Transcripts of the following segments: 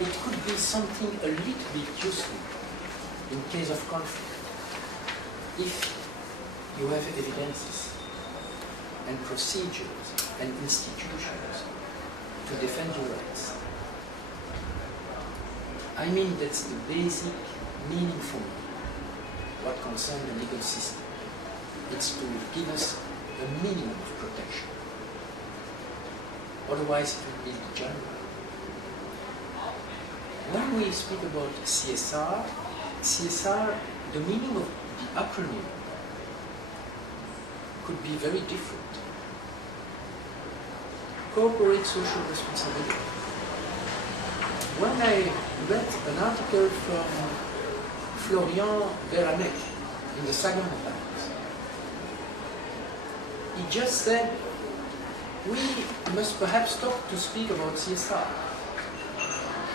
it could be something a little bit useful in case of conflict. If you have evidences and procedures and institutions to defend your rights. I mean, that's the basic meaning for me, what concerns the legal system. It's to give us a minimum of protection. Otherwise, it will be general. When we speak about CSR, the meaning of the acronym could be very different. Corporate social responsibility. When I read an article from Florian Beranec in the Second Times, he just said, we must perhaps stop to speak about CSR,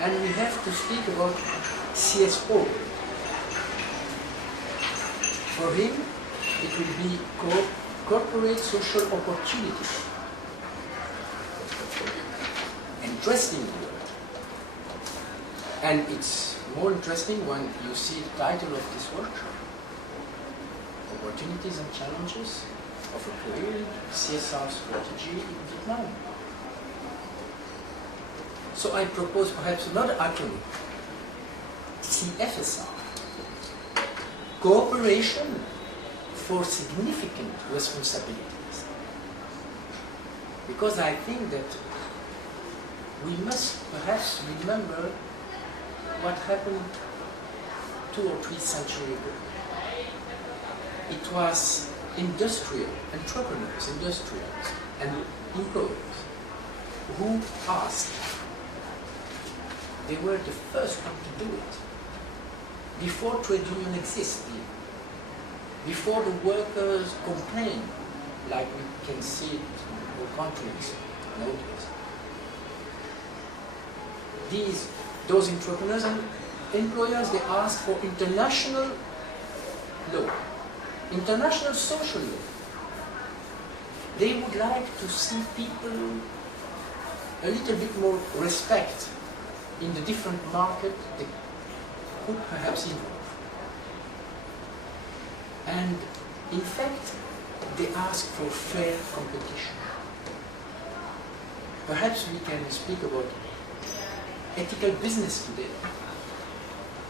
and we have to speak about CSO. For him, it will be corporate social opportunity. Interesting word. And it's more interesting when you see the title of this workshop. Opportunities and challenges of a clear CSR strategy in Vietnam. So I propose perhaps another acronym, CFSR. Cooperation for significant responsibilities. Because I think that we must perhaps remember what happened 2 or 3 centuries ago. It was industrial entrepreneurs, industrials, and employers who asked. They were the first one to do it. Before trade union existed, before the workers complained, like we can see it in all countries nowadays. Those entrepreneurs and employers, they asked for international law, international social law. They would like to see people a little bit more respect in the different markets they could perhaps involve. And in fact, they ask for fair competition. Perhaps we can speak about ethical business today.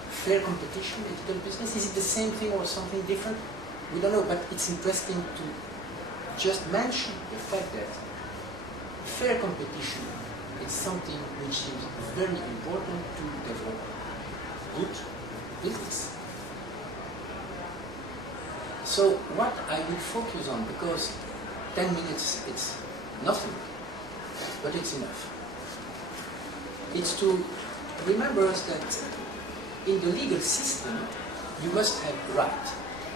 Fair competition, ethical business, is it the same thing or something different? We don't know, but it's interesting to just mention the fact that fair competition is something which is very important to develop good business. So what I will focus on, because 10 minutes it's nothing, but it's enough. It's to remember us that in the legal system you must have right.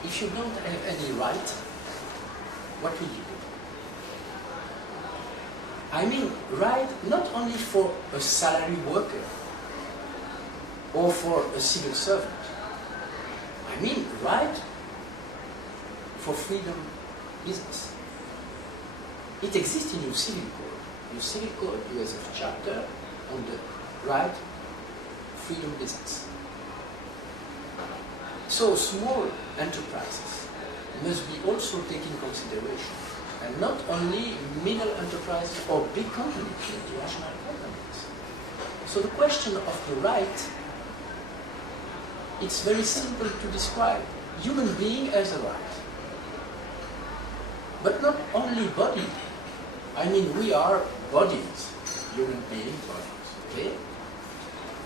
If you don't have any right, what will you do? I mean right not only for a salary worker or for a civil servant. I mean right for freedom business. It exists in your civil code. Your civil code, you have a chapter on the right freedom business. So small enterprises must be also taken into consideration, and not only middle enterprises or big companies, international companies. So the question of the right, it's very simple to describe. Human being has a right. But not only body. I mean, we are bodies, human being bodies, okay?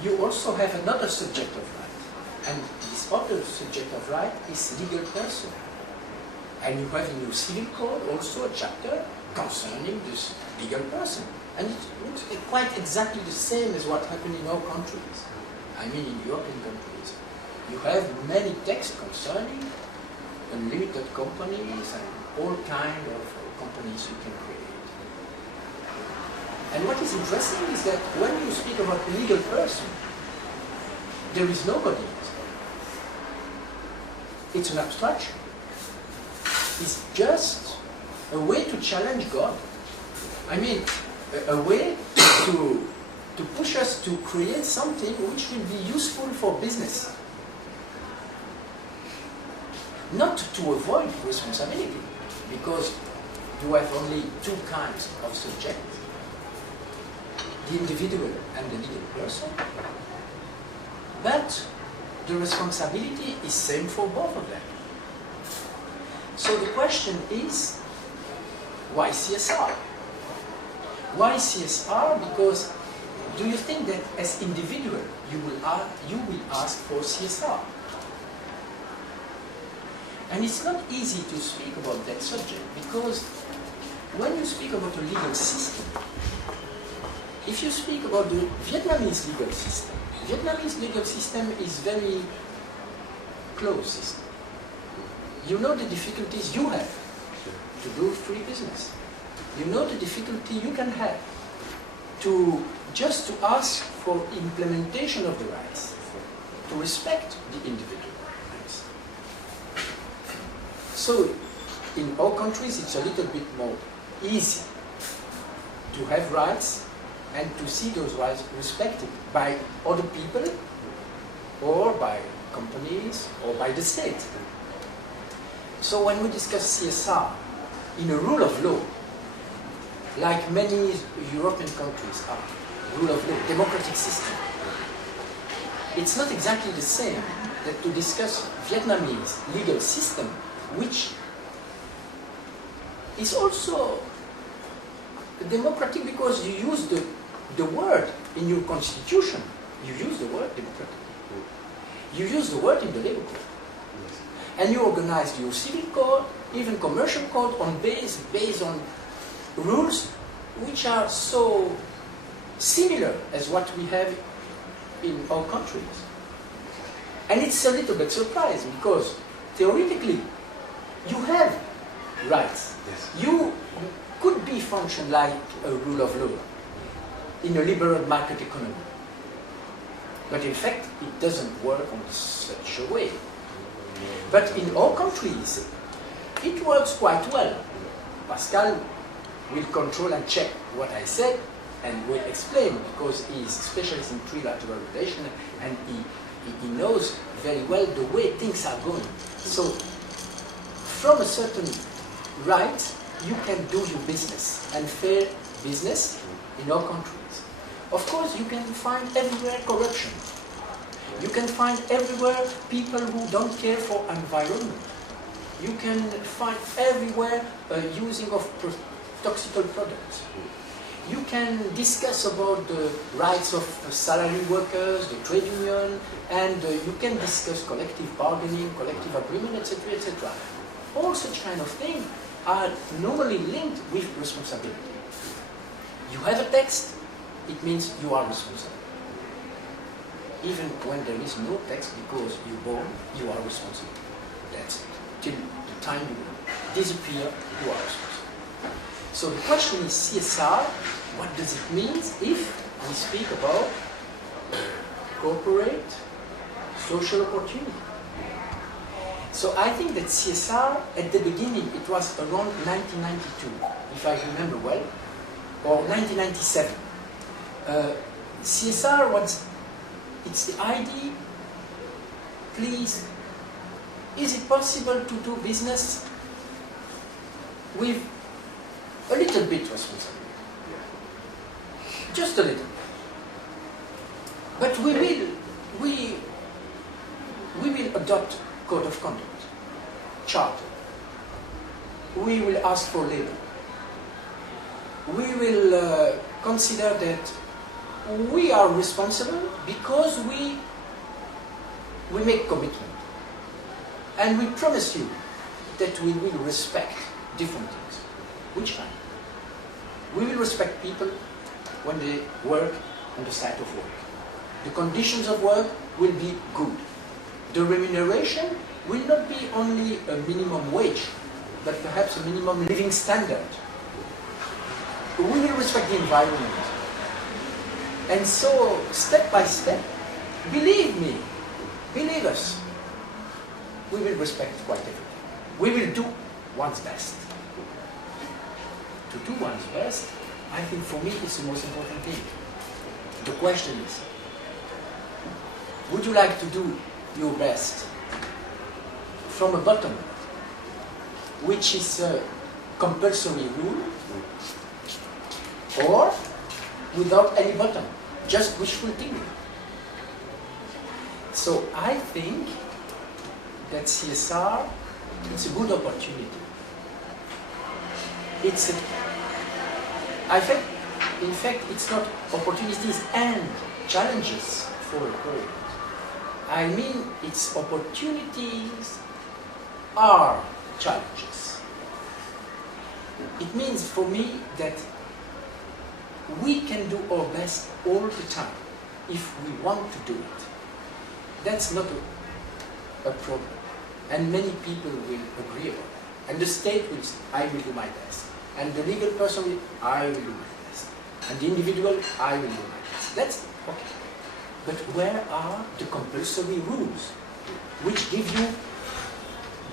You also have another subject of right. And this other subject of right is legal person. And you have in your civil code also a chapter concerning this legal person. And it looks quite exactly the same as what happened in our countries. I mean in European countries. You have many texts concerning unlimited companies and all kinds of companies you can create. And what is interesting is that when you speak about a legal person, there is nobody. It's an abstraction. It's just a way to challenge God. I mean, a way to to push us to create something which will be useful for business. Not to avoid responsibility, because you have only two kinds of subjects, the individual and the legal person, but the responsibility is same for both of them. So the question is, why CSR? Why CSR? Because do you think that as individual you will ask for CSR? And it's not easy to speak about that subject, because when you speak about a legal system, if you speak about the Vietnamese legal system is very closed system. You know the difficulties you have to do free business. You know the difficulty you can have to just to ask for implementation of the rights, to respect the individual rights. So in all countries it's a little bit more easy to have rights and to see those rights respected by other people or by companies or by the state. So when we discuss CSR in a rule of law, like many European countries are, rule of law, democratic system, it's not exactly the same that to discuss Vietnamese legal system, which is also democratic because you use the word in your constitution. You use the word democratic. You use the word in the labor code. And you organize your civil code, even commercial code, based on rules which are so similar as what we have in our countries. And it's a little bit surprising because theoretically you have rights. Yes. You could be function like a rule of law in a liberal market economy. But in fact, it doesn't work on such a way. But in all countries, it works quite well. Pascal will control and check what I said and will explain, because he's a specialist in trilateral relation and he knows very well the way things are going. So from a certain right, you can do your business, and fair business in all countries. Of course, you can find everywhere corruption. You can find everywhere people who don't care for environment. You can find everywhere using of toxic products. You can discuss about the rights of salary workers, the trade union, and you can discuss collective bargaining, collective agreement, etc., etc. All such kind of things are normally linked with responsibility. You have a text, it means you are responsible. Even when there is no text, because you're born, you are responsible. That's it. Till the time you disappear, you are responsible. So the question is CSR, what does it mean if we speak about corporate social opportunity? So I think that CSR, at the beginning, it was around 1992, if I remember well, or 1997. CSR was, it's the idea, please, is it possible to do business with a little bit responsibility? Just a little. But we will adopt code of conduct, charter. We will ask for labor. We will consider that we are responsible because we make commitment. And we promise you that we will respect different things. Which kind? We will respect people when they work on the site of work. The conditions of work will be good. The remuneration will not be only a minimum wage, but perhaps a minimum living standard. We will respect the environment. And so, step by step, believe me, believe us, we will respect quite everything. We will do one's best. To do one's best, I think for me it's the most important thing. The question is, would you like to do your best from a bottom, which is a compulsory rule, or without any bottom, just wishful thinking? So I think that CSR, it's a good opportunity. In fact, it's not opportunities and challenges for all. I mean, its opportunities are challenges. It means for me that we can do our best all the time if we want to do it. That's not a problem. And many people will agree about that. And the state will say, I will do my best. And the legal person will, I will do my best. And the individual, I will do my best. That's okay. But where are the compulsory rules which give you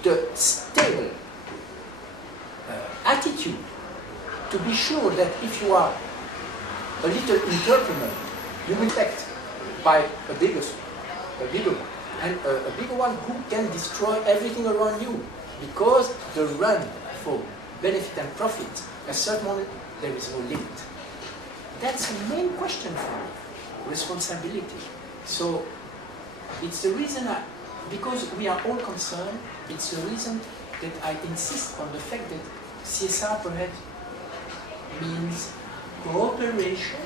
the stable attitude to be sure that if you are a little entrepreneur, you will act by a bigger one, and a bigger one who can destroy everything around you, because the run for benefit and profit, at a certain moment there is no limit. That's the main question for me, responsibility. So it's the reason, because we are all concerned, it's the reason that I insist on the fact that CSR perhaps means cooperation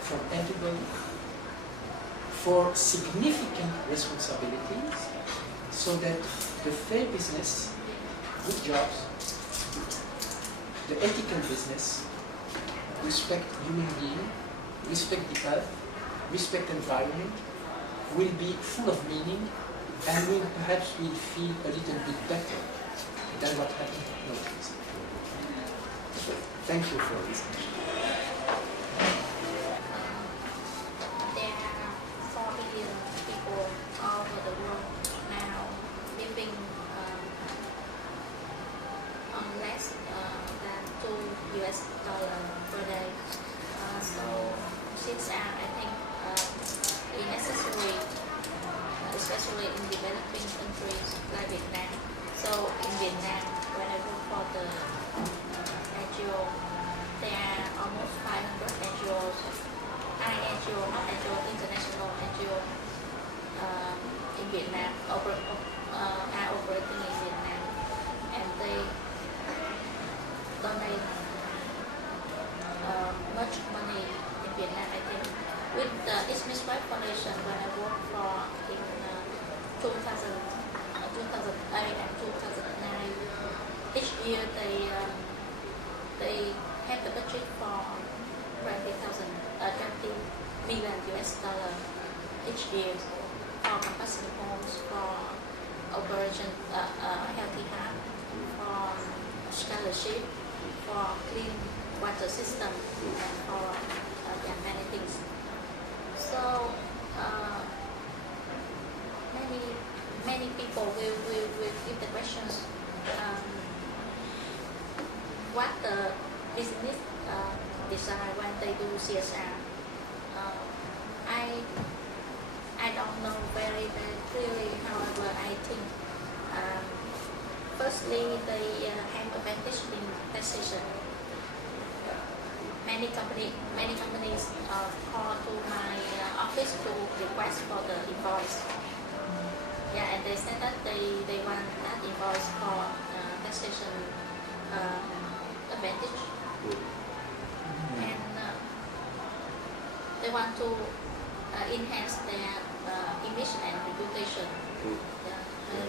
from everybody for significant responsibilities, so that the fair business, good jobs, the ethical business, respect human being, respect the earth, respect environment, will be full of meaning, and will perhaps will feel a little bit better than what happened nowadays. So, thank you for listening. There are 4 billion people all over the world now living on less than $2 per day. So since I think it's necessary, especially in developing countries like Vietnam. So in Vietnam, when I work for the NGO, there are almost 500 NGOs, NGO, not NGO, international NGO in Vietnam, are operating in Vietnam, and they donate much money in Vietnam, I think. With the Smith Foundation, when I worked for in 2008 and 2009, each year they have the budget for 20 million US dollar each year for compassionate homes, for Operation Healthy Heart, for scholarship, for clean water system, and for many things. So many people will give the questions, what the business decide when they do CSR. I don't know very clearly. However, I think firstly they have advantage in taxation. Many companies call to my office to request for the invoice. Yeah, and they said that they want that invoice for taxation advantage, and they want to enhance their image and reputation. Yeah, very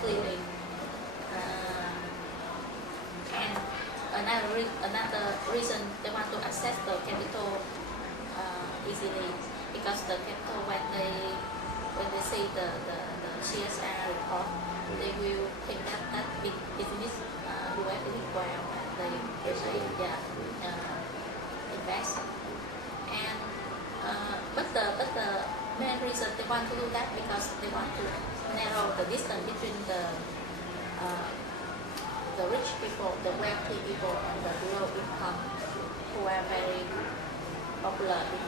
clearly. And another reason they want to access the capital easily, because the capital, when they see the CSR report, they will think that big business do everything well, and they invest. And but the main reason they want to do that, because they want to narrow the distance between the rich people, the wealthy people, and the low income, who are very popular in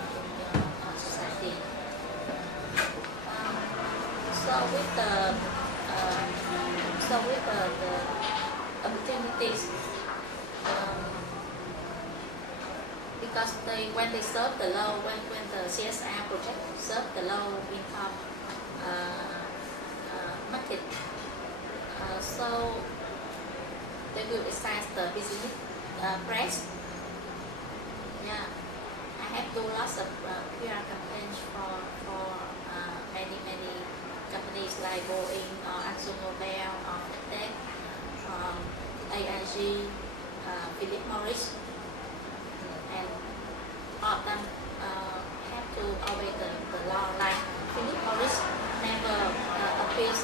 society. So with the opportunities, because when they serve the low, when the CSR project serve the low income market, so they will exercise the business press. Yeah, I have do lots of PR campaigns for many companies like Boeing or AkzoNobel or Tech, AIG, Philip Morris, and all of them have to obey the law. Like Philip Morris never appears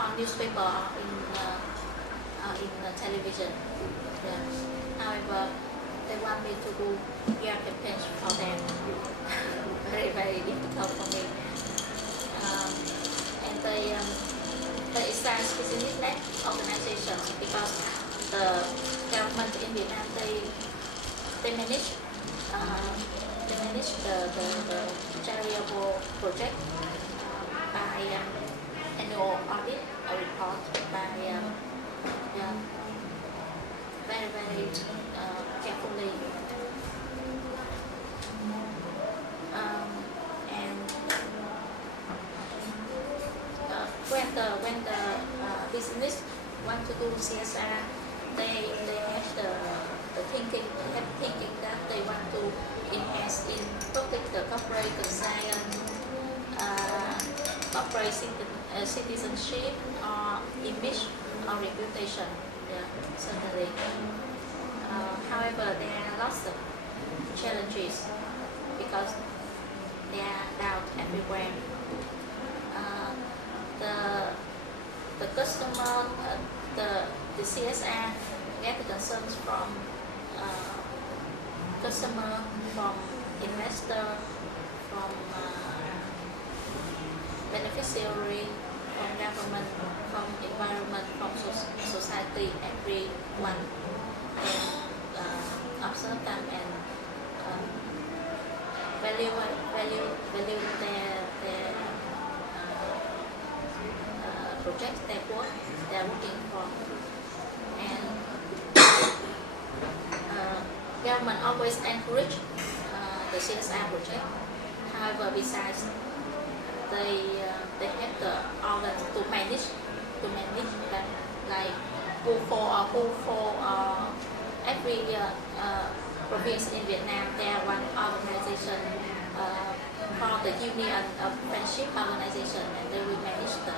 on newspaper or in television. Yeah. However, they want me to do PR campaigns for them. Very difficult for me. And they exercise business-led organizations because the government in Vietnam they manage the charitable project by annual audit report by very carefully. And when the business want to do CSR, they have the thinking that they want to enhance in protect the corporate concern, corporate citizenship or image or reputation. Yeah, certainly. However, there are lots of challenges because there are doubt everywhere. The customer, the CSR get the concerns from customer, from investor, from beneficiary, from government, from environment, from society, everyone can observe them and value their projects, their work they are working for. And government always encourage the CSR project. However, besides they have the organs to manage them, like who for every province in Vietnam there are one organization called the Union of Friendship Organization, and they will manage the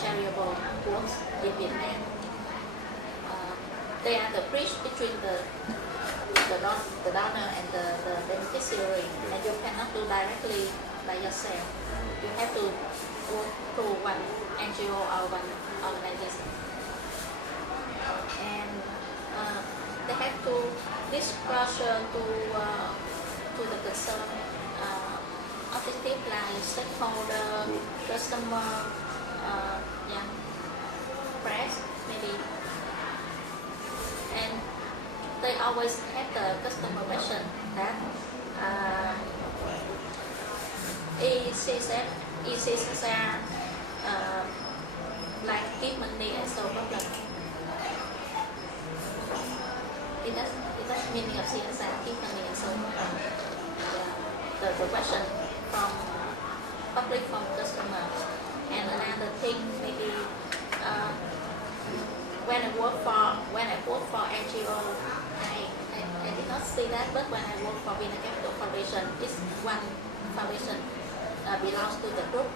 charitable works in Vietnam. They are the bridge between the donor and the beneficiary, and you cannot do directly by yourself. You have to go through one NGO or one organization, and they have to disclosure to the concern objective like stakeholder, customer, press maybe, and they always have the customer question that ECSR like give money and so public. It does meaning of CSR, give money and so public. The question from public, from customer. And another thing maybe when I work for NGO, I did not see that, but when I work for Vietnam Capital Foundation, this one foundation belongs to the group.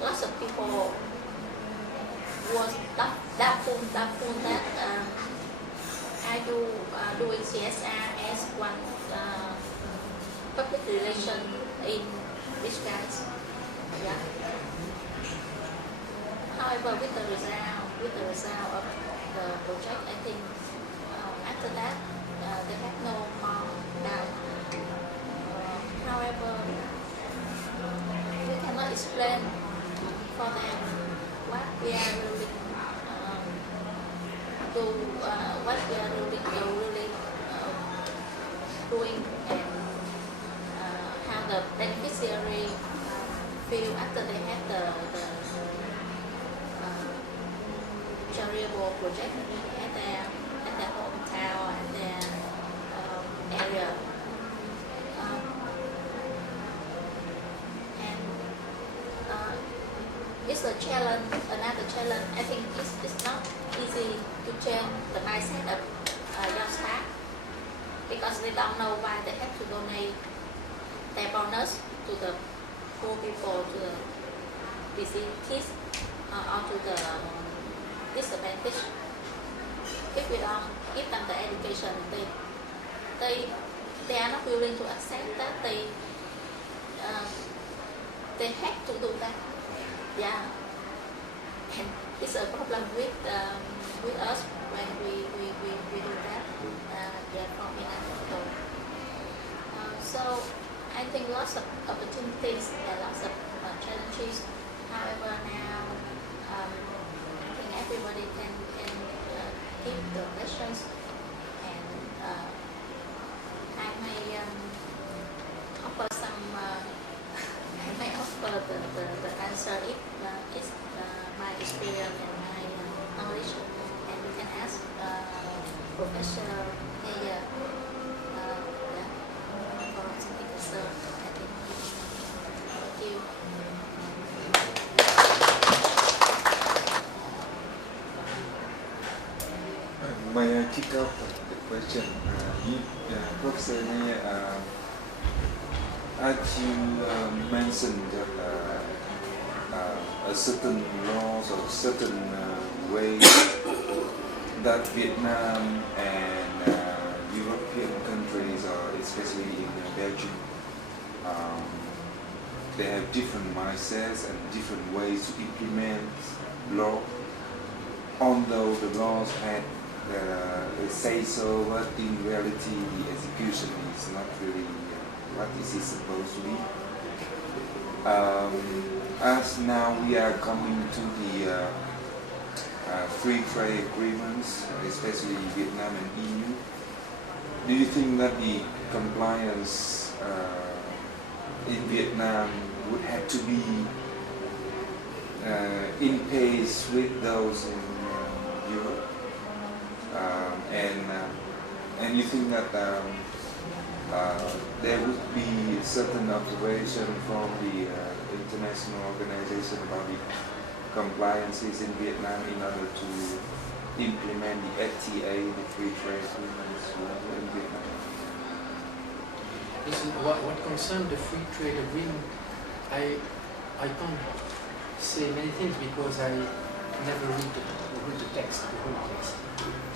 Lots of people was doubtful that are you doing CSR as one public relation in disguise. Yeah. However, with the result of the project, I think after that they have no more doubt. However, we cannot explain for them what we are really doing and how the beneficiary feel after they have the charitable project at their hometown and their area. And it's a challenge, another challenge. I think it's not easy to change the mindset of young staff because they don't know why they have to donate their bonus to the poor people, to the diseased kids, or to the disadvantaged. If we don't give them the education, they are not willing to accept that they have to do that. Yeah, and it's a problem with us when we do that. Yeah, from people. So I think lots of opportunities and lots of challenges. However, now I think everybody can give donations, and I may offer some. I may offer the answer if it's my experience and my knowledge, and you can ask Professor here for something also. I think. Thank you. May I kick off the question? Professor, as you mentioned that a certain laws or certain ways that Vietnam and European countries, or especially in Belgium, they have different mindsets and different ways to implement law. Although the laws had say so, but in reality the execution is not really what is it supposed to be. As now we are coming to the free trade agreements, especially Vietnam and EU, do you think that the compliance in Vietnam would have to be in pace with those in Europe? And you think that there would be certain observation from the international organization about the compliances in Vietnam in order to implement the FTA, the free trade agreements in Vietnam? Listen, what concerns the free trade agreement, I can't say many things because I never read the text, the whole text,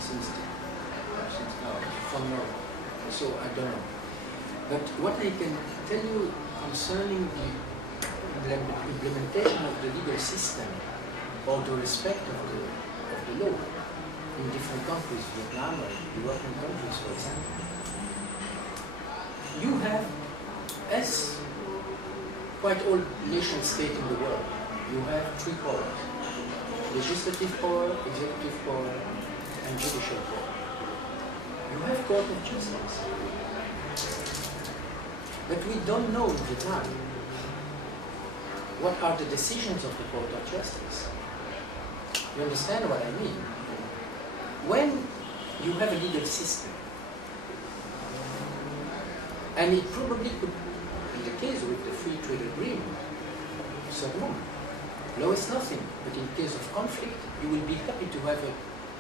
since now, from now. So I don't know. But what I can tell you concerning the implementation of the legal system or the respect of the law in different countries, Vietnam or European countries, for example, you have, as quite all nation states in the world, you have three powers: legislative power, executive power, and judicial power. You have court of justice, but we don't know in Vietnam what are the decisions of the court of justice. You understand what I mean? When you have a legal system, and it probably could be the case with the free trade agreement, so no, law is nothing, but in case of conflict, you will be happy to have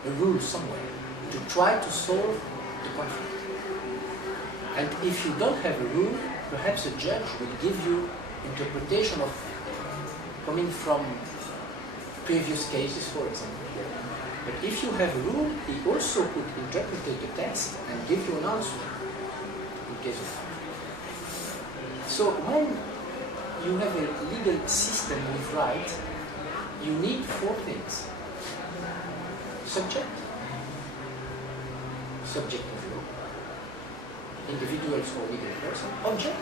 a rule somewhere to try to solve the conflict. And if you don't have a rule, perhaps a judge will give you interpretation of coming from previous cases, for example. But if you have a rule, he also could interpret the text and give you an answer in case of conflict. So when you have a legal system with rights, you need four things: subject of law, individuals or legal person; object,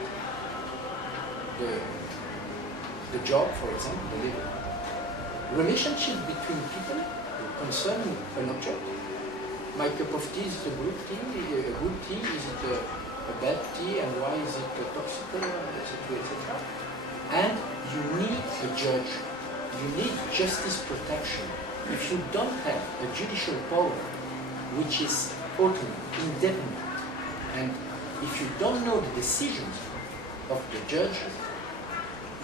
the job, for example, the labor; relationship between people concerning an object. My cup of tea, is it a good tea? Is it a bad tea and why is it toxic, etc. And you need a judge, you need justice protection. If you don't have a judicial power which is autonomous, independent, and if you don't know the decisions of the judges,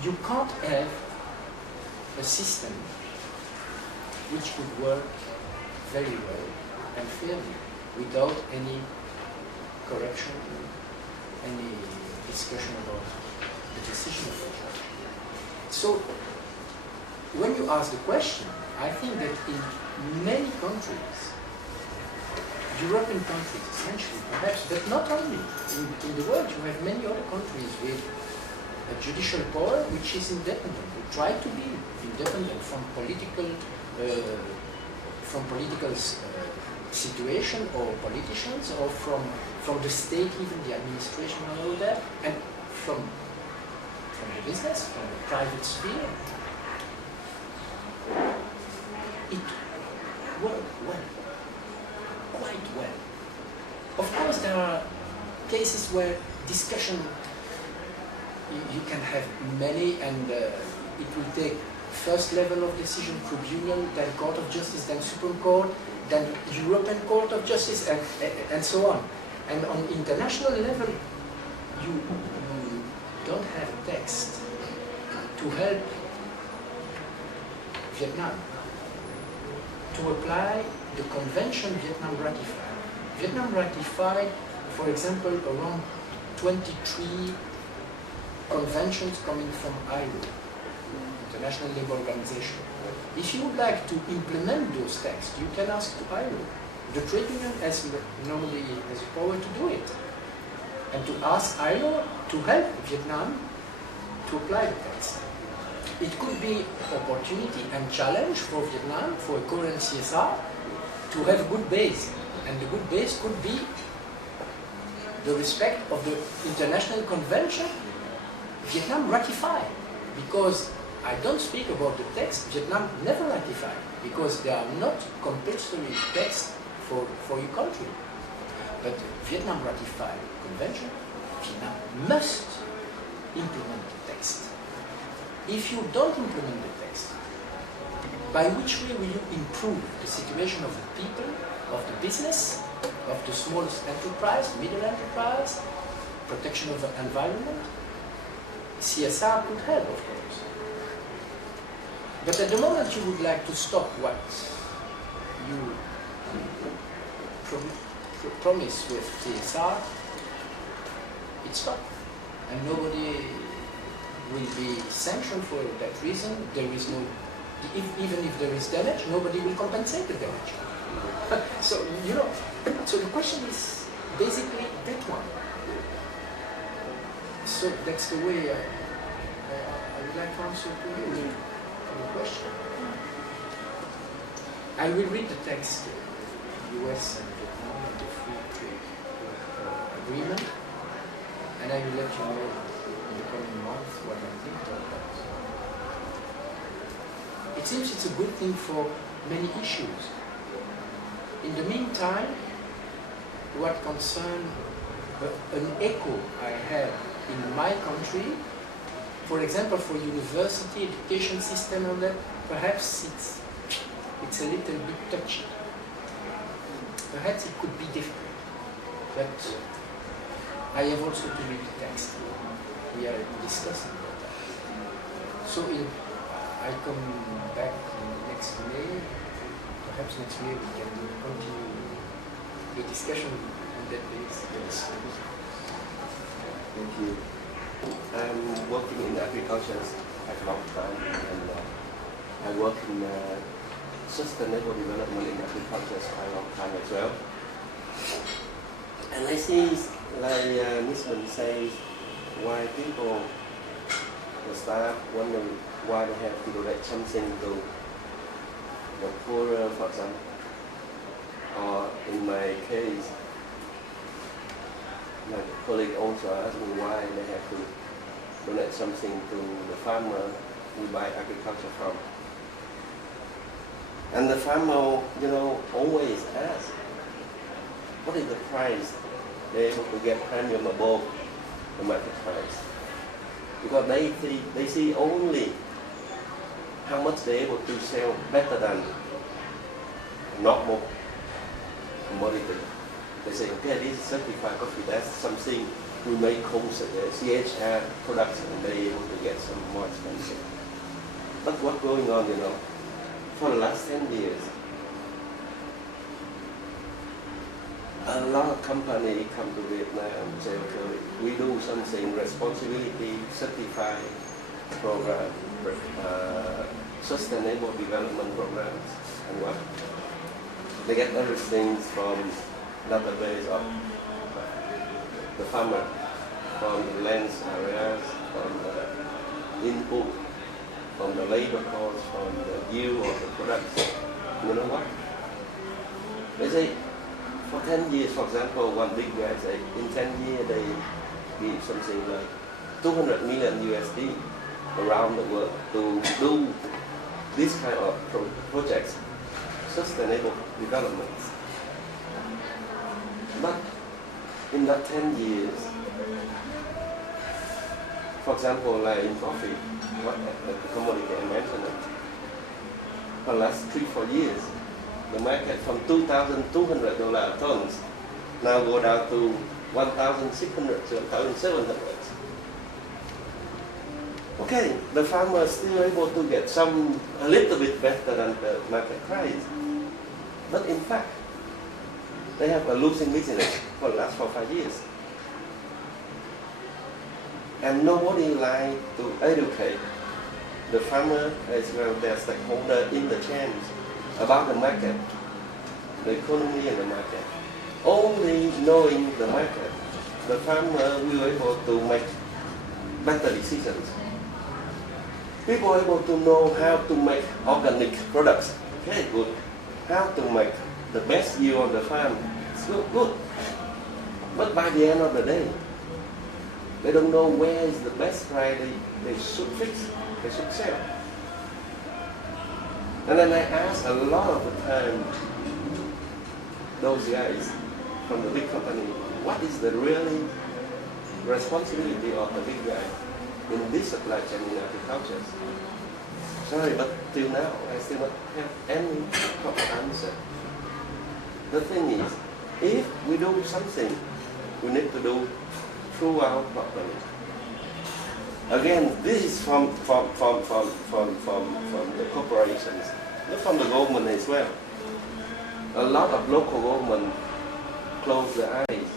you can't have a system which could work very well and fairly without any correction, any discussion about the decision of the judge. So, when you ask the question, I think that in many countries, European countries essentially, perhaps, but not only, in the world you have many other countries with a judicial power which is independent, who try to be independent from political situation or politicians or from the state, even the administration and all that, and from the business, from the private sphere. It worked well, quite well. Of course, there are cases where discussion, you can have many, and it will take first level of decision, tribunal, then Court of Justice, then Supreme Court, then European Court of Justice, and so on. And on international level, you don't have a text to help Vietnam to apply the convention Vietnam ratified. Vietnam ratified, for example, around 23 conventions coming from ILO, International Labour Organization. If you would like to implement those texts, you can ask to ILO. The trade union normally has the power to do it, and to ask ILO to help Vietnam to apply the text. It could be opportunity and challenge for Vietnam, for a current CSR, to have a good base. And the good base could be the respect of the international convention Vietnam ratified. Because I don't speak about the text Vietnam never ratified, because they are not compulsory texts for your country. But Vietnam ratified the convention, Vietnam must implement the text. If you don't implement the text, by which way will you improve the situation of the people, of the business, of the smallest enterprise, middle enterprise, protection of the environment? CSR could help, of course. But at the moment you would like to stop what you promise with CSR, it's stopped. And nobody will be sanctioned for that reason. There is no, even if there is damage, nobody will compensate the damage. So, you know, so the question is basically that one. So that's the way I would like to answer to you, to the question. I will read the text, US and Vietnam and the free trade agreement, and I will let you know in the coming month what I think about that. It seems it's a good thing for many issues. In the meantime, what concerns an echo I had in my country, for example, for university education system and that, perhaps it's a little bit touchy. Perhaps it could be different. But I have also to read the text. We are discussing about that. So I come back next May. Perhaps next May we can continue the discussion on that base. Thank you. I'm working in agriculture at a long time, and I work in sustainable development in agriculture for a long time as well. And I see, like Ms. Bình says, why people, the staff, wonder why they have to donate something to the poorer, for example. Or in my case, my colleague also asked me why they have to donate something to the farmer we buy agriculture from. And the farmer, you know, always asks, what is the price they're able to get premium above the market price. Because they see only how much they're able to sell better than normal commodity. They say, okay, this is certified coffee, that's something we make CHR products and they're able to get some more expensive. But what's going on, for the last 10 years, a lot of companies come to Vietnam and say, okay, we do something, responsibility, certified program, sustainable development programs, and what? They get everything from database of the farmer, from the land areas, from the input, from the labor cost, from the yield of the products. You know what? They say, for 10 years, for example, one big guy say, in 10 years they give something like 200 million USD around the world to do this kind of projects, sustainable developments. But in that 10 years, for example, like in coffee, what the commodity I mentioned, for the last 3-4 years, the market from $2,200 tons now go down to $1,600 to $1,700. Okay, the farmer is still able to get a little bit better than the market price, but in fact, they have a losing business for the last 4-5 years. And nobody like to educate the farmer as well their stakeholder in the chains about the market, the economy and the market. Only knowing the market, the farmer will be able to make better decisions. People are able to know how to make organic products. Okay, good. How to make the best yield on the farm. It's good. But by the end of the day, they don't know where is the best price they should fix, they should sell. And then I ask a lot of the time, those guys from the big company, what is the really responsibility of the big guy in this supply chain in agriculture? Sorry, but till now, I still don't have any proper answer. The thing is, if we do something, we need to do throughout properly. Again, this is from the corporations, not from the government as well. A lot of local government close their eyes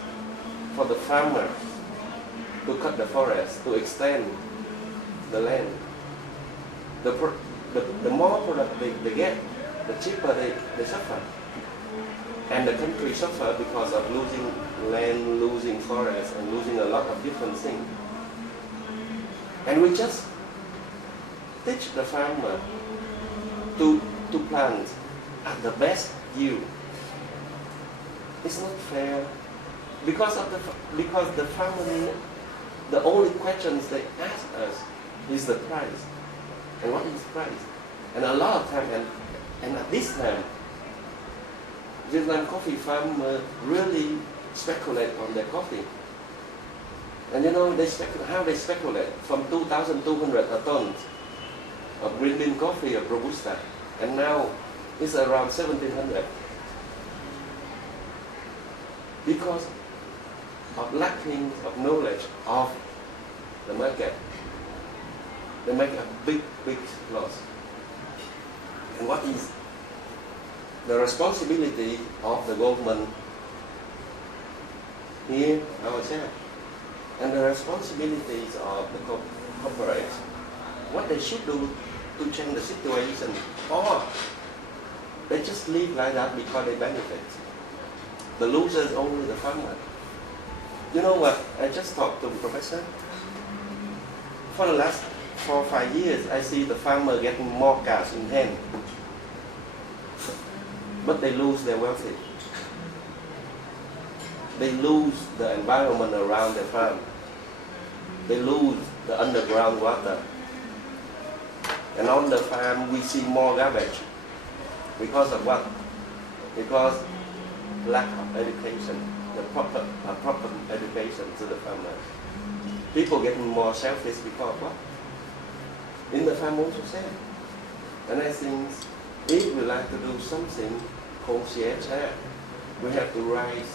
for the farmer to cut the forest, to extend the land. The more product they get, the cheaper they suffer. And the country suffer because of losing land, losing forest, and losing a lot of different things. And we just teach the farmer to plant at the best yield. It's not fair because the farmer, the only questions they ask us is the price. And what is price? And a lot of time, and at this time, Vietnam coffee farmers really speculate on their coffee. And how they speculate from 2,200 a ton of green bean coffee or Robusta, and now it's around 1,700. Because of lacking of knowledge of the market, they make a big loss. And what is the responsibility of the government here, ourselves, and the responsibilities of the corporates, what they should do to change the situation, or they just live like that because they benefit. The loser is only the farmer. You know what? I just talked to the professor. For the last 4 or 5 years, I see the farmer getting more cash in hand, but they lose their wealth. They lose the environment around their farm. They lose the underground water. And on the farm, we see more garbage. Because of what? Because lack of education. the proper education to the farmer. People getting more selfish because what? In the farm also same. And I think if we like to do something called CSR, we have to write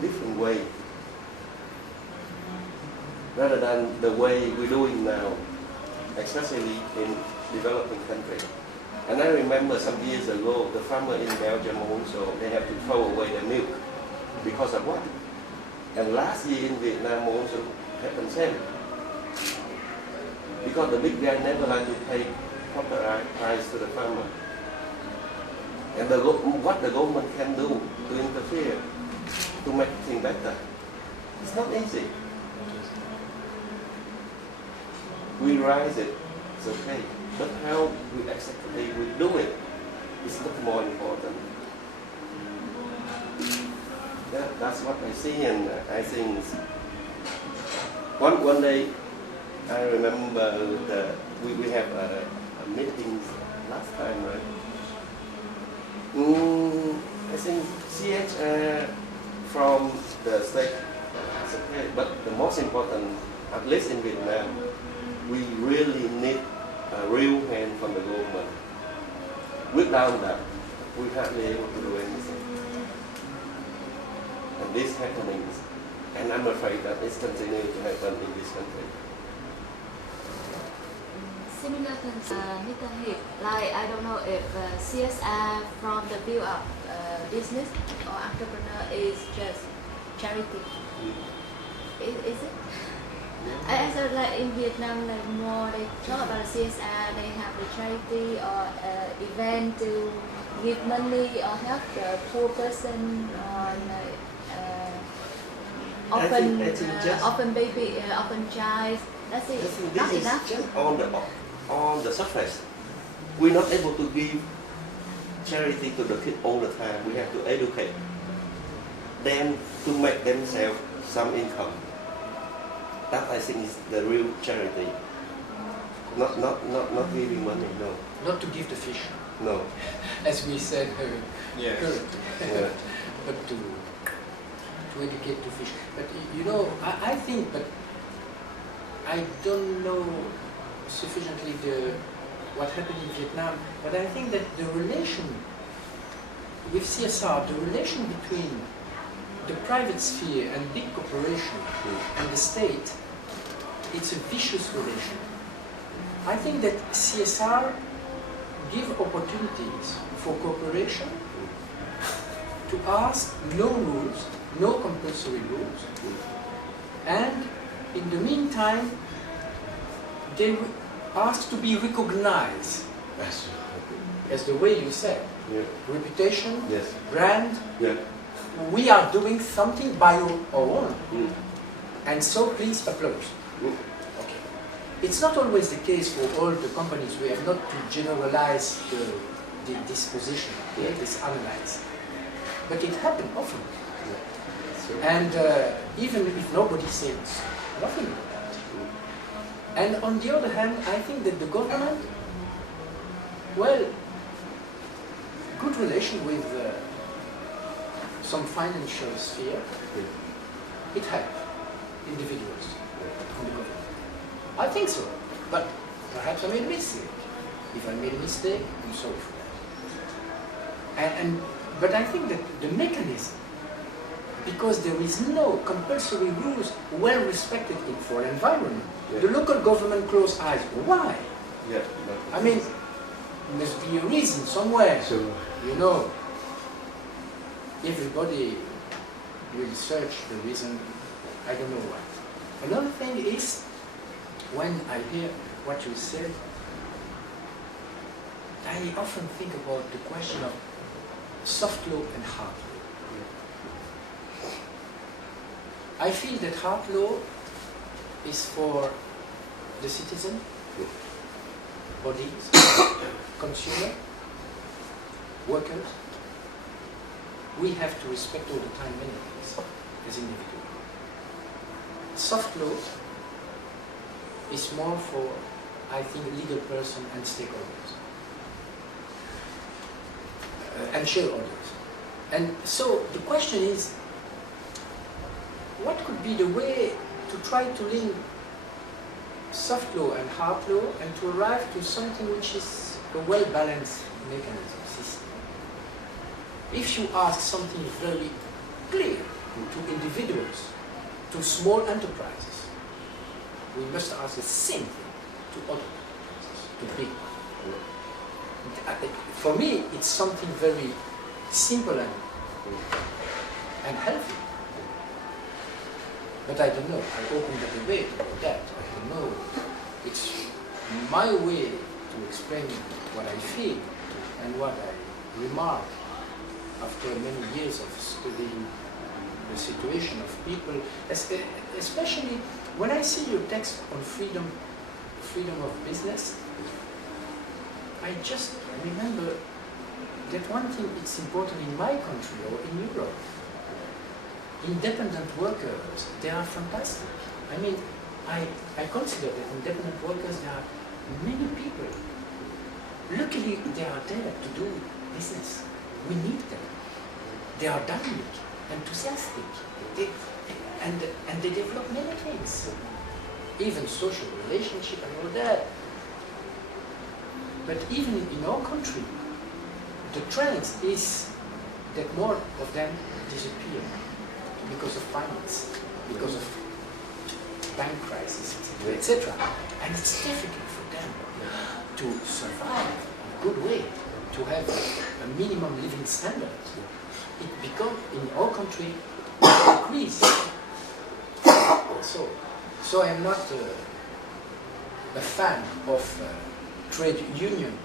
different way rather than the way we're doing now, especially in developing countries. And I remember some years ago, the farmer in Belgium also, they have to throw away their milk because of what? And last year in Vietnam also happened same. Because the big guy never like to pay proper price to the farmer. And what the government can do to interfere, to make things better, it's not easy. We rise it, it's okay. But how we exactly we do it is much more important. Yeah, that's what I see, and I think one day I remember we have a meeting last time, right? I think CSR from the state is okay, but the most important, at least in Vietnam, we really need a real hand from the government. Without that, we hardly able to do anything. And this happening, and I'm afraid that it's continuing to happen in this country. Similar to Mr. Hiệp, like I don't know if CSR from the view of business or entrepreneur is just charity. Is it? I thought like in Vietnam, like more they talk about CSR, they have the charity or event to give money or help the poor person or like often baby, often child. That's it. Not This enough. is just on the surface. We're not able to give charity to the kids all the time. We have to educate them to make themselves some income. That I think is the real charity. Not giving money, no. Not to give the fish, No. as we said Yes. currently, Yeah. but to educate to fish. But you know, I think, but I don't know sufficiently what happened in Vietnam, but I think that the relation with CSR, the relation between the private sphere and big corporation and the state, it's a vicious relation. I think that CSR give opportunities for cooperation to ask no rules, no compulsory rules, and in the meantime they ask to be recognized as the way you said, Yeah. reputation, Yes. brand. Yeah. We are doing something by our own, and so please applaud. Mm. Okay. It's not always the case for all the companies. We have not to generalize the disposition, Yeah. this analyze. But it happens often. Sure. And even if nobody says nothing about that. And on the other hand, I think that the government, well, good relation with some financial sphere, it helps individuals and the government. I think so, but perhaps I made a mistake. If I made a mistake, I'm sorry for that. But I think that the mechanism, because there is no compulsory rules well respected for environment, Yeah. the local government close eyes. Why? Yeah. I mean, there must be a reason somewhere. Sure. You know, everybody will search the reason, I don't know what. Another thing is, when I hear what you said, I often think about the question of soft law and hard law. I feel that hard law is for the citizen, bodies, consumer, workers. We have to respect all the time many things as individuals. Soft law is more for, I think, legal person and stakeholders and shareholders. And so the question is, what could be the way to try to link soft law and hard law and to arrive to something which is a well-balanced mechanism system. If you ask something very clear to individuals, to small enterprises, we must ask the same thing to other enterprises, to big ones. For me, it's something very simple and healthy. But I don't know. I open the debate about that. I don't know. It's my way to explain what I feel and what I remark after many years of studying the situation of people, especially when I see your text on freedom of business. I just remember that one thing it's important in my country or in Europe. Independent workers, they are fantastic. I mean, I consider that independent workers, there are many people. Luckily, they are there to do business. We need them. They are dynamic, enthusiastic, and they develop many things. Even social relationship and all that. But even in our country, the trend is that more of them disappear because of finance, because of bank crisis, etc. And it's difficult for them to survive in a good way, to have a minimum living standard. It becomes, in our country, increase. So I'm not a fan of trade union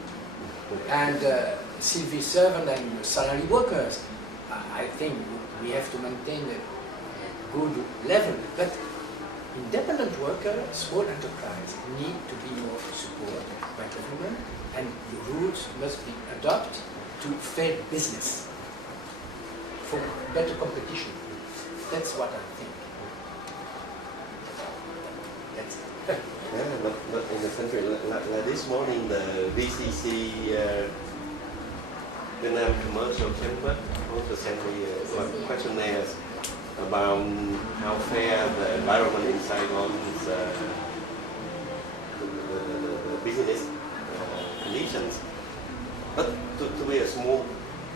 and civil servant and salary workers. I think we have to maintain a good level, but independent workers, small enterprise need to be more supported by government, and the rules must be adopted to fair business for better competition. That's what I think. That's it. Yeah, but in the country, like this morning, the VCC Vietnam Commercial Chamber also sent me questionnaires about how fair the environment in Saigon's the business conditions. But to be a small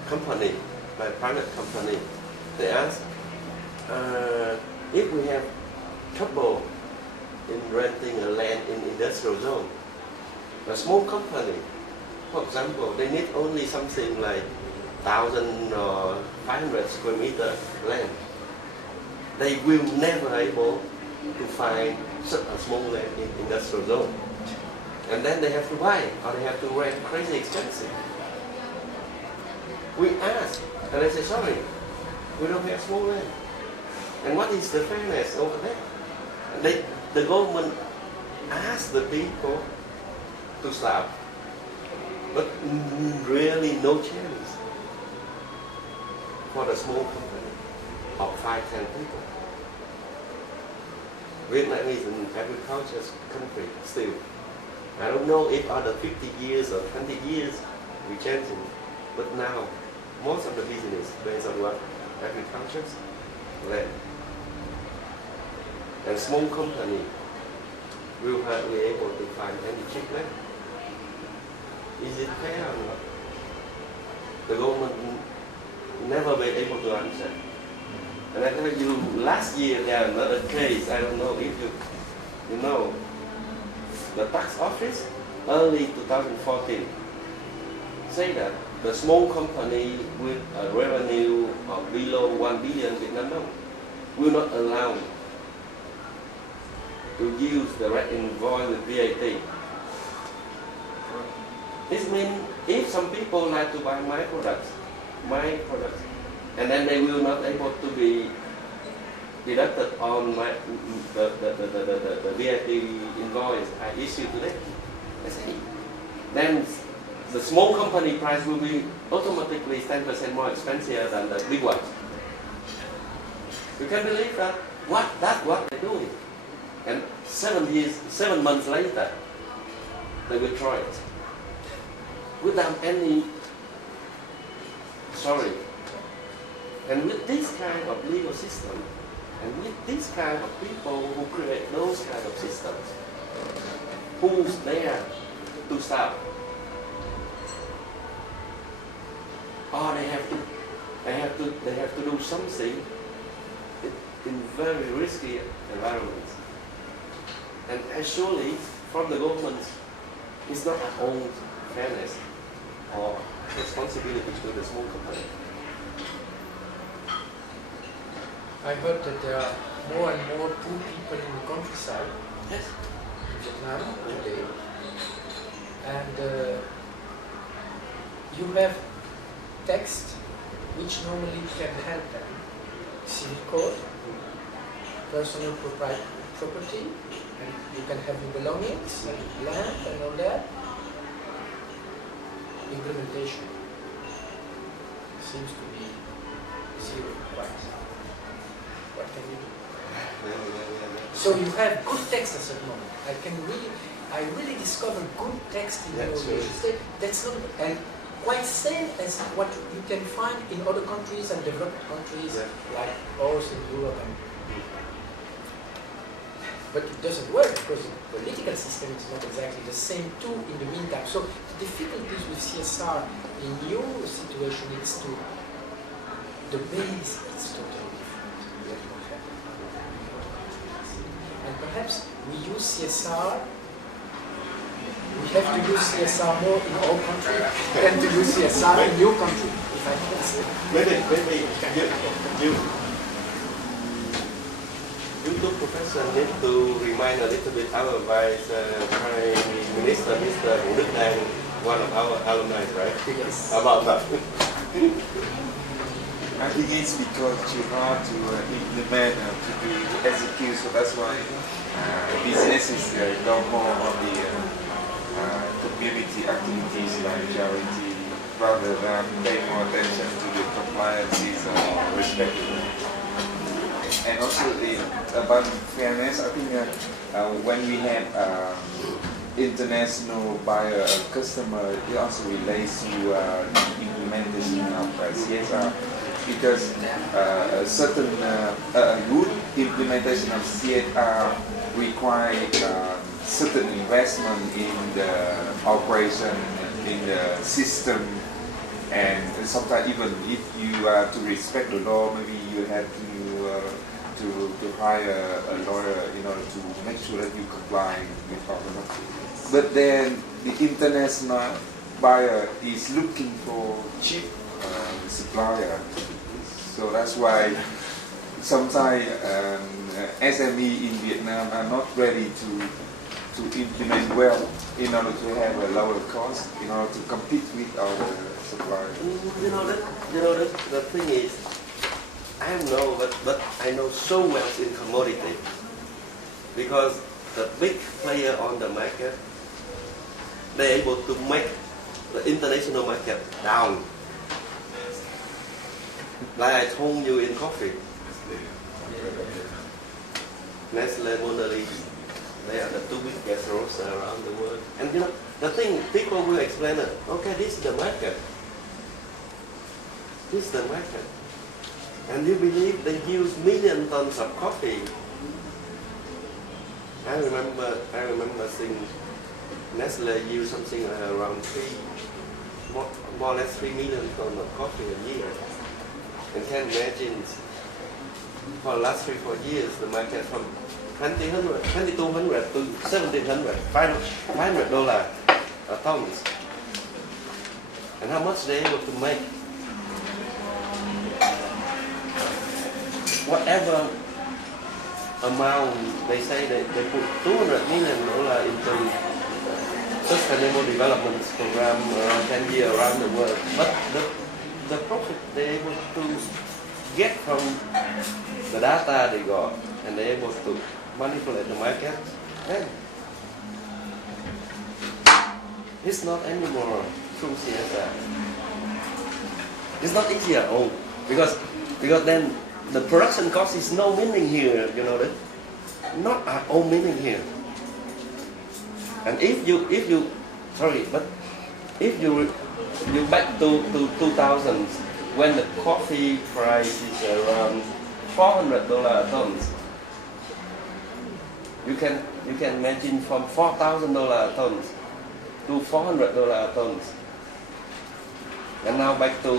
company, a private company, they ask if we have trouble in renting a land in industrial zone. A small company, for example, they need only something like 1,000 or 500 square meter land. They will never able to find such a small land in industrial zone. And then they have to buy, or they have to rent crazy expensive. We ask, and they say, sorry, we don't have small land. And what is the fairness over there? The government asks the people to stop, but really no chance for the small company of 5-10 people. Vietnam is an agriculture country still. I don't know if other 50 years or 20 years we changing, but now most of the business based on what? Agriculture, land. And small company will hardly able to find any cheap land. Is it fair or not? The government never be able to answer. And I tell you, last year there another case, I don't know if you know, the tax office, early 2014, say that the small company with a revenue of below 1 billion Vietnam dong will not allow to use the red invoice with VAT. This means if some people like to buy my products, and then they will not able to be deducted on my the VAT invoice I issue to them. Then the small company price will be automatically 10% more expensive than the big ones. You can believe that? That's what they're doing. And 7 months later, they withdraw it without any sorry. And with this kind of legal system, And with these kind of people who create those kind of systems, who's there to stop? Or they have to do something in very risky environments. And actually, from the government, it's not our own fairness or responsibility to the small company. I heard that there are more and more poor people in the countryside Yes. in Vietnam today. And you have text which normally can help them. Civil code, personal property, and you can have your belongings, and land and all that. Implementation seems to be zero, right? What can you do? So you have good text at the moment. I really discovered good text in your state. That's not, and quite same as what you can find in other countries and developed countries like ours in Europe. But it doesn't work because the political system is not exactly the same too in the meantime. So the difficulties with CSR in your situation is to, the base is totally different. And perhaps we use CSR, we have to use CSR more in our country than to use CSR in your country, if I can say. Maybe you two professors need to remind a little bit our Vice Prime Minister, Mr. Vũ Đức Đam, one of our alumni, right? Yes. About that. I think it's because it's too hard to implement, to execute, so that's why businesses go more on the community activities like charity, rather than pay more attention to the compliances or respect. And also about fairness, I think when we have international buyer customer, it also relates to implementation of CSR, because a certain good implementation of CSR requires certain investment in the operation, in the system, and sometimes even if you are to respect the law, maybe you have to hire a lawyer in order to make sure that you comply with all the law. But then the international buyer is looking for cheap supplier, so that's why sometimes SME in Vietnam are not ready to implement well in order to have a lower cost, in order to compete with our suppliers. You know that the thing is, I don't know, but I know so well in commodity, because the big player on the market, they're able to make the international market down. Like I told you in coffee, Nestle, Mondelez, they are the two biggest roasters around the world. And you know, the thing, people will explain it, okay, this is the market. This is the market. And you believe they use million tons of coffee. I remember seeing Nestle use something around more or less 3 million tons of coffee a year. And can imagine, for the last 3-4 years, the market from $2,200 to $1,700, $500 a ton. And how much they able to make? Whatever amount they say they put $200 million into sustainable development program around 10 years around the world, but the profit they're able to get from the data they got, and they're able to manipulate the market, then it's not anymore true CSR. It's not easier at all, because then the production cost is no meaning here, you know that? Not at all meaning here. And if you back to 2000, when the coffee price is around $400 a ton. You can imagine from $4,000 a ton to $400 a ton. And now back to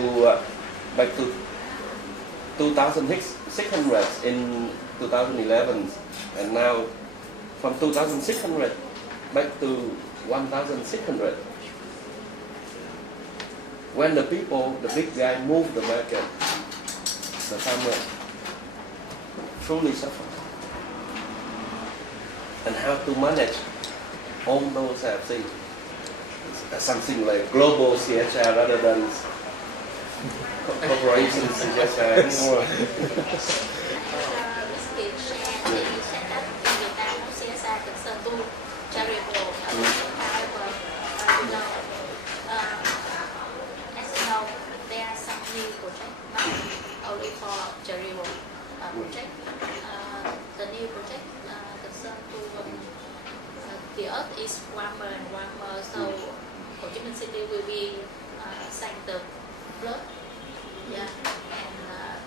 2,600 in 2011, and now from 2,600 back to 1,600. When the people, the big guy, move the market, the farmer truly suffer. And how to manage all those things? Something like global CSR rather than corporations CSR anymore. Only for charitable project. The new project concerned to the earth is warmer and warmer, so Ho Chi Minh City will be sank the flood. Yeah, and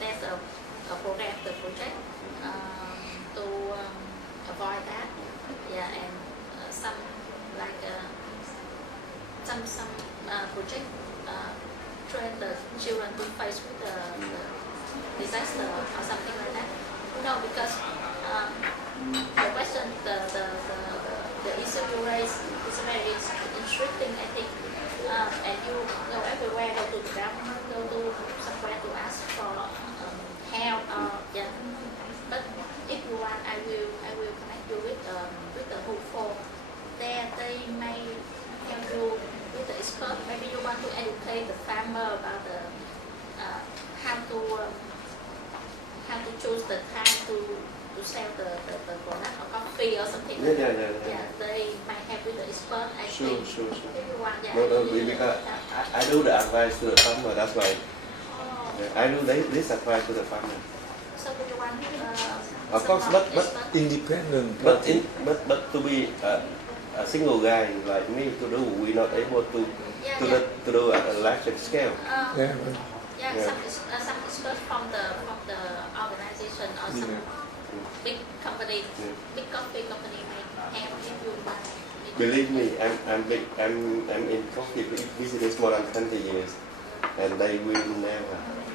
there's a program, the project to avoid that. Yeah, and some like some project train the children to face with the disaster or something like that. No, because the question, the issue you raise is very interesting, I think. And you go everywhere, go to the government, go to somewhere to ask for help. Yeah. But if you want, I will connect you with the HUFO. There they may help you with the expert. Maybe you want to educate the farmer about the how to choose the time to sell the product or coffee or something. Yeah, they might help with the expert. I think. Sure. If you want, yeah. No, because I do the advice to the farmer. That's why. I do this advice to the farmer. So do you want? Of course, but independent. But to be a single guy like me to do, we're not able to do at a large scale. Some experts from the organization or some big company, big coffee company may help if you want. Believe me, I'm in coffee business more than 20 years, and they will never